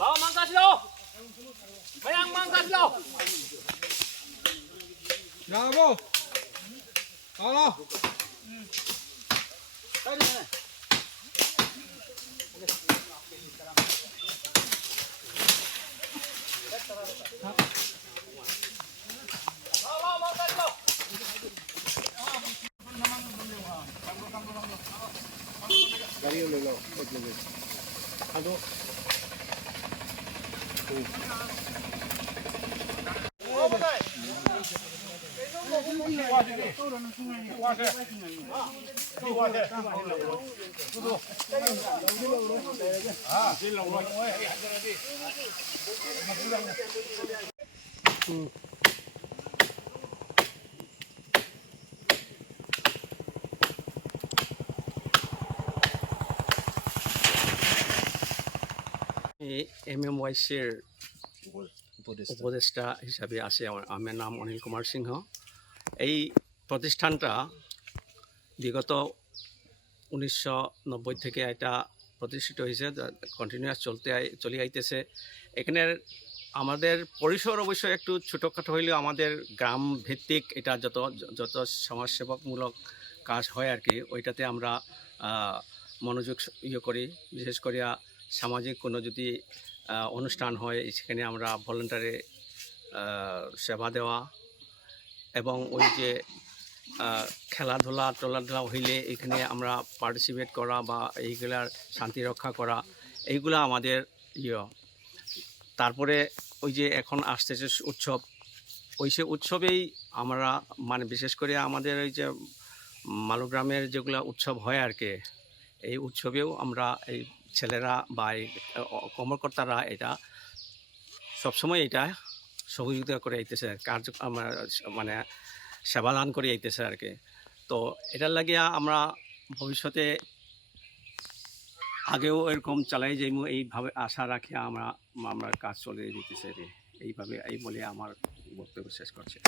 Bawa mangkas lo. Bayang mangkas lo. Bravo. Halo. Bawa mangkas lo. Gario lo. Aduh. MMYCৰ উপদেষ্টা হিসাবে আছে আমার নাম অনিল কুমার সিংহ। এই প্রতিষ্ঠানটা বিগত 1990 থেকে এটা প্রতিষ্ঠিত হয়েছে, কন্টিনিউয়াস চলে আইতেছে। এখানের আমাদের পরিসর অবশ্যই একটু ছোটোখাটো হইলেও আমাদের গ্রাম ভিত্তিক এটা যত সমাজসেবকমূলক কাজ হয় আর কি, ওইটাতে আমরা মনোযোগ করি। বিশেষ করিয়া সামাজিক কোনো যদি অনুষ্ঠান হয় সেখানে আমরা ভলেন্টারি সেবা দেওয়া, এবং ওই যে খেলাধুলা হইলে এখানে আমরা পার্টিসিপেট করা বা এইগুলার শান্তি রক্ষা করা, এইগুলা আমাদের তারপরে ওই যে এখন আসতেছে উৎসব, সে উৎসবেই আমরা মানে বিশেষ করে আমাদের ওই যে মালুগ্রামের যেগুলো উৎসব হয় আর কি, এই উৎসবেও আমরা এই ছেলেরা বা এই কর্মকর্তারা এটা সবসময় এটা সহযোগিতা করে আইতেছে, মানে সেবাদান করে আইতেছে আর কি। তো এটার লাগিয়া আমরা ভবিষ্যতে আগেও এরকম চালাই যাইব এইভাবে আশা রাখি আমরা কাজ চলে যেতেছে এইভাবে, এই বলে আমার বক্তব্য শেষ করছি।